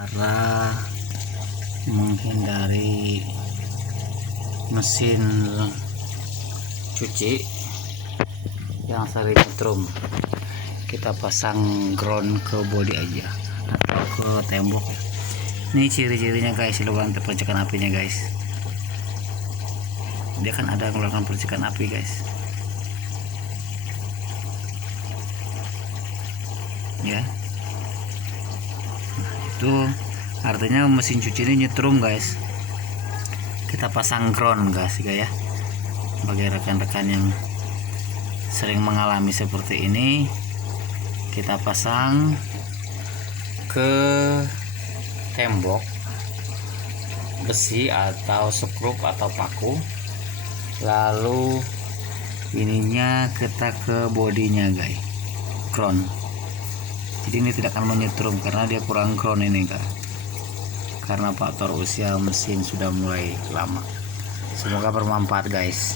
cara menghindari mesin cuci yang sering nyetrum. Kita pasang ground ke bodi aja atau ke tembok. Ini ciri-cirinya guys, lubang percikan apinya guys. Dia kan ada mengeluarkan percikan api guys, ya. Nah, itu artinya mesin cuci ini nyetrum guys. Kita pasang ground guys ya, bagi rekan-rekan yang sering mengalami seperti ini, kita pasang ke tembok besi atau skrup atau paku, lalu ininya kita ke bodinya guys, ground. Jadi ini tidak akan menyetrum karena dia kurang ground ini guys, karena faktor usia mesin sudah mulai lama. Semoga bermanfaat guys.